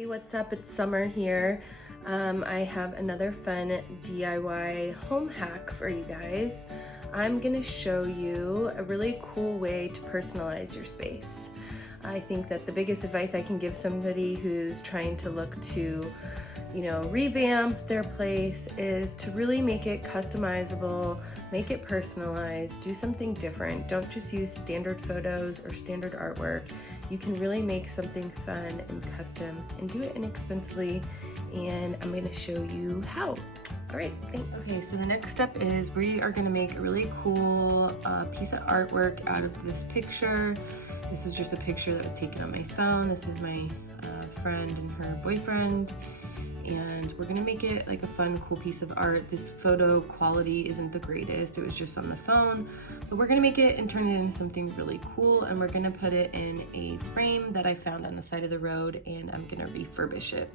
Hey, what's up? It's Summer here. I have another fun DIY home hack for you guys. I'm gonna show you a really cool way to personalize your space. I think that the biggest advice I can give somebody who's trying to look to, revamp their place is to really make it customizable, make it personalized, do something different. Don't just use standard photos or standard artwork. You can really make something fun and custom and do it inexpensively, and I'm going to show you how. All right, thanks. Okay, so the next step is we are going to make a really cool piece of artwork out of this picture. This was just a picture that was taken on my phone. This is my friend and her boyfriend, and we're gonna make it like a fun, cool piece of art. This photo quality isn't the greatest, it was just on the phone, but we're gonna make it and turn it into something really cool, and we're gonna put it in a frame that I found on the side of the road, and I'm gonna refurbish it.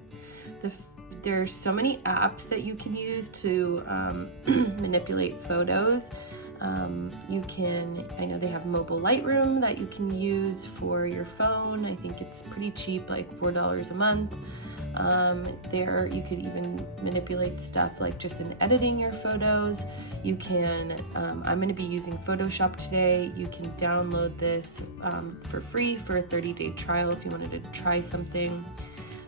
There's so many apps that you can use to manipulate photos. I know they have mobile Lightroom that you can use for your phone. I think it's pretty cheap, like $4 a month. There you could even manipulate stuff like just in editing your photos. You can, I'm going to be using Photoshop today. You can download this for free for a 30-day trial if you wanted to try something.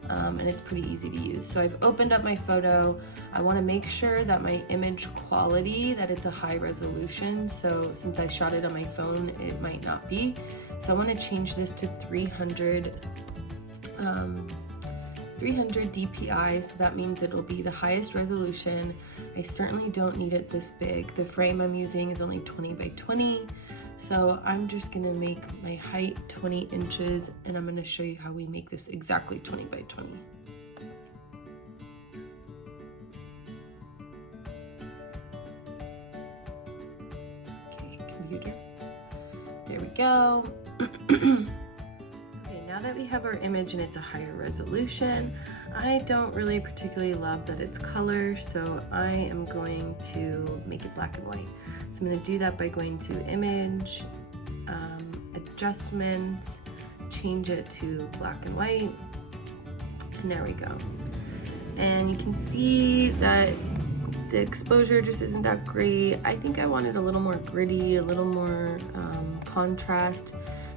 And it's pretty easy to use. So I've opened up my photo. I want to make sure that my image quality, that it's a high resolution. So since I shot it on my phone, it might not be. So I want to change this to 300 DPI, so that means it'll be the highest resolution. I certainly don't need it this big. The frame I'm using is only 20 by 20. So I'm just gonna make my height 20 inches, and I'm gonna show you how we make this exactly 20 by 20. Okay, computer, there we go. Okay, now that we have our image and it's a higher resolution, I don't really particularly love that it's color, so I am going to make it black and white. So I'm going to do that by going to Image, Adjustments, change it to black and white, and there we go. And you can see that the exposure just isn't that great. I think I wanted a little more gritty, a little more contrast.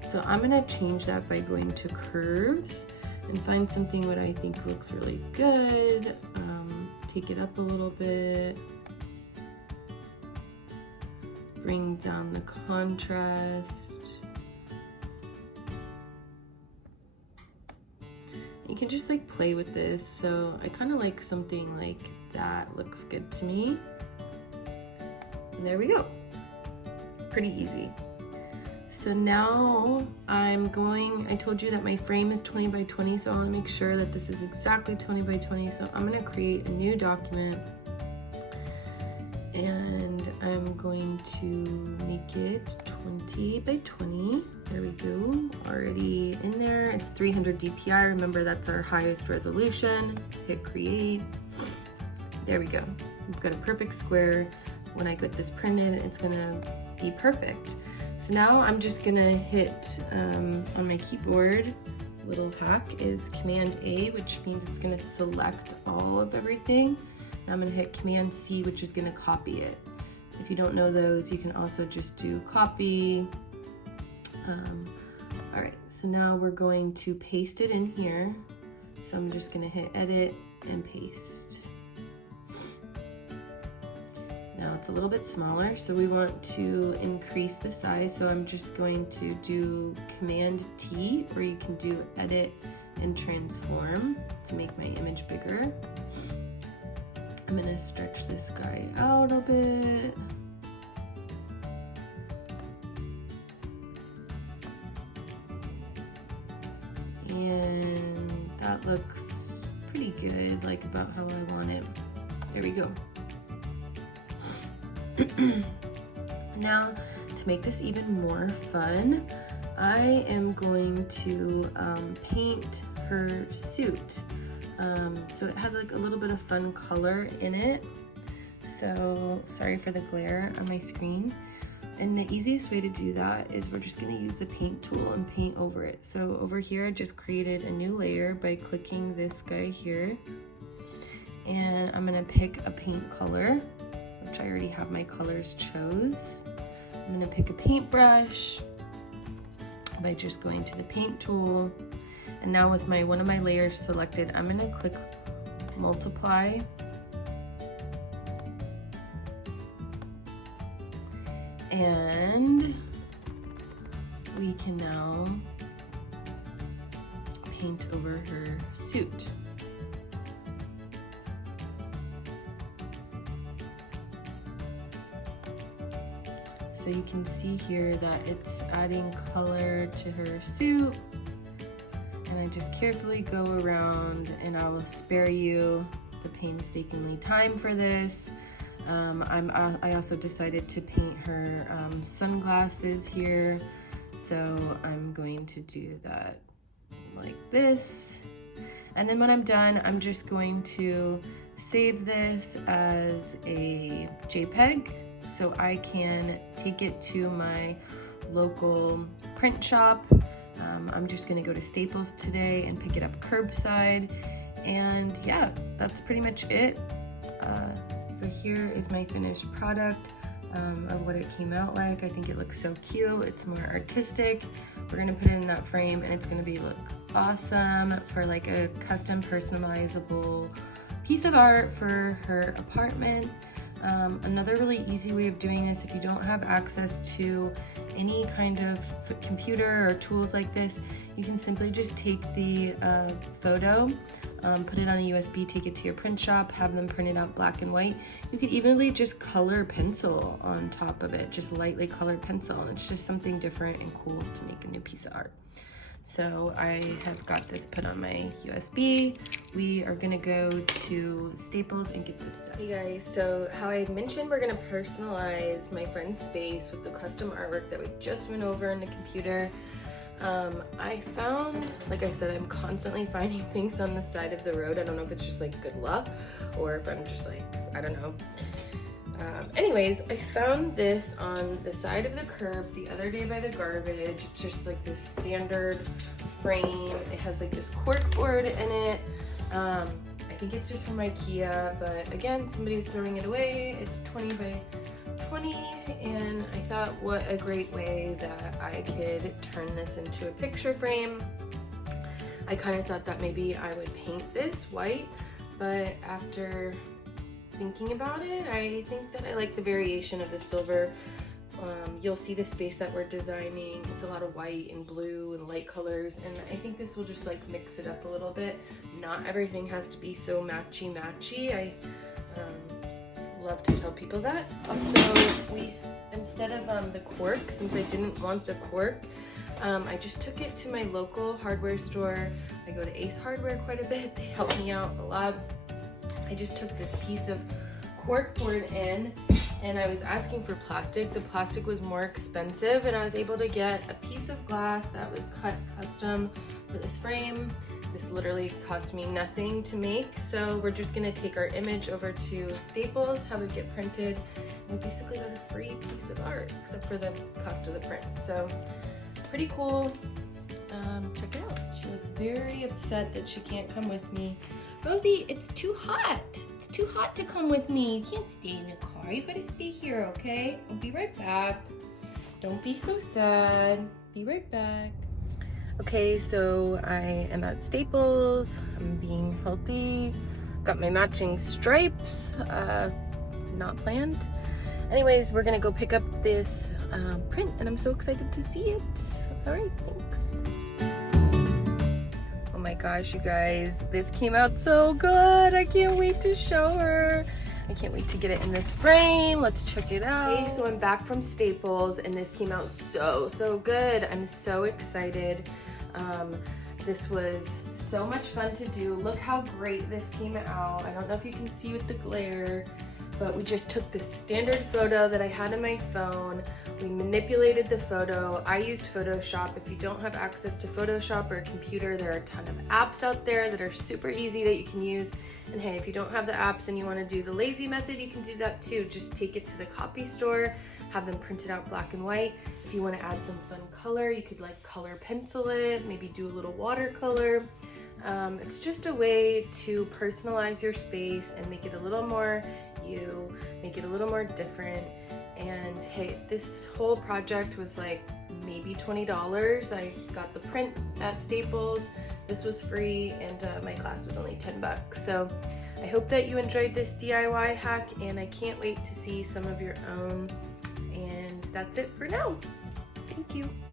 So I'm going to change that by going to Curves and find something what I think looks really good. Take it up a little bit. Bring down the contrast. You can just like play with this. So I kind of like something like that looks good to me. And there we go. Pretty easy. So now I told you that my frame is 20 by 20, so I want to make sure that this is exactly 20 by 20. So I'm going to create a new document, and I'm going to make it 20 by 20. There we go, already in there. It's 300 DPI, remember that's our highest resolution. Hit create. There we go. We've got a perfect square. When I get this printed, it's gonna be perfect. So now I'm just gonna hit on my keyboard, little hack is Command A, which means it's gonna select all of everything. Now I'm gonna hit Command C, which is gonna copy it. If you don't know those, you can also just do copy. All right, so now we're going to paste it in here. So I'm just gonna hit Edit and Paste. Now it's a little bit smaller, so we want to increase the size. So I'm just going to do Command T, or you can do Edit and Transform to make my image bigger. I'm gonna stretch this guy out a bit. And that looks pretty good, like about how I want it. There we go. Now, to make this even more fun, I am going to paint her suit. So it has like a little bit of fun color in it. So sorry for the glare on my screen. And the easiest way to do that is we're just gonna use the paint tool and paint over it. So over here, I just created a new layer by clicking this guy here. And I'm gonna pick a paint color, which I already have my colors chose. I'm gonna pick a paintbrush by just going to the paint tool. And now with one of my layers selected, I'm gonna click multiply. And we can now paint over her suit. So you can see here that it's adding color to her suit. And I just carefully go around, and I will spare you the painstakingly time for this. I also decided to paint her sunglasses here, so I'm going to do that like this. And then when I'm done, I'm just going to save this as a JPEG so I can take it to my local print shop. I'm just gonna go to Staples today and pick it up curbside. And yeah, that's pretty much it. So here is my finished product of what it came out like. I think it looks so cute. It's more artistic. We're gonna put it in that frame, and it's gonna look awesome for like a custom personalizable piece of art for her apartment. Another really easy way of doing this, if you don't have access to any kind of computer or tools like this, you can simply just take the photo, put it on a USB, take it to your print shop, have them print it out black and white. You could evenly just color pencil on top of it, just lightly colored pencil, and it's just something different and cool to make a new piece of art. So I have got this put on my USB. We are gonna go to Staples and get this done. Hey guys, so how I had mentioned, we're gonna personalize my friend's space with the custom artwork that we just went over in the computer. I found, like I said, I'm constantly finding things on the side of the road. I don't know if it's just like good luck or if I'm just like, I don't know. Anyways, I found this on the side of the curb the other day by the garbage. It's just like this standard frame. It has like this cork board in it. I think it's just from IKEA, but again, somebody was throwing it away. It's 20 by 20, and I thought what a great way that I could turn this into a picture frame. I kind of thought that maybe I would paint this white, but after thinking about it, I think that I like the variation of the silver. You'll see the space that we're designing. It's a lot of white and blue and light colors, and I think this will just like mix it up a little bit. Not everything has to be so matchy-matchy. I love to tell people that. Also, instead of the cork, since I didn't want the cork, I just took it to my local hardware store. I go to Ace Hardware quite a bit. They help me out a lot. I just took this piece of cork board in, and I was asking for plastic. The plastic was more expensive, and I was able to get a piece of glass that was cut custom for this frame. This literally cost me nothing to make. So we're just gonna take our image over to Staples, have it get printed, and we basically got a free piece of art, except for the cost of the print. So pretty cool. Check it out. She looks very upset that she can't come with me. Rosie, it's too hot. It's too hot to come with me. You can't stay in the car. You gotta stay here, okay? I'll be right back. Don't be so sad. Be right back. Okay, so I am at Staples. I'm being healthy. Got my matching stripes. Not planned. Anyways, we're gonna go pick up this print, and I'm so excited to see it. All right, thanks. Oh my gosh, you guys, this came out so good. I can't wait to show her. I can't wait to get it in this frame. Let's check it out. Okay, so I'm back from Staples, and this came out so good. I'm so excited. This was so much fun to do. Look how great this came out. I don't know if you can see with the glare, but we just took this standard photo that I had on my phone. We manipulated the photo. I used Photoshop. If you don't have access to Photoshop or a computer, there are a ton of apps out there that are super easy that you can use. And hey, if you don't have the apps and you want to do the lazy method, you can do that too. Just take it to the copy store, have them printed out black and white. If you want to add some fun color, you could like color pencil it, maybe do a little watercolor. It's just a way to personalize your space and make it a little more you, make it a little more different. And hey, this whole project was like maybe $20. I got the print at Staples. This was free, and my class was only 10 bucks. So I hope that you enjoyed this DIY hack, and I can't wait to see some of your own. And that's it for now. Thank you.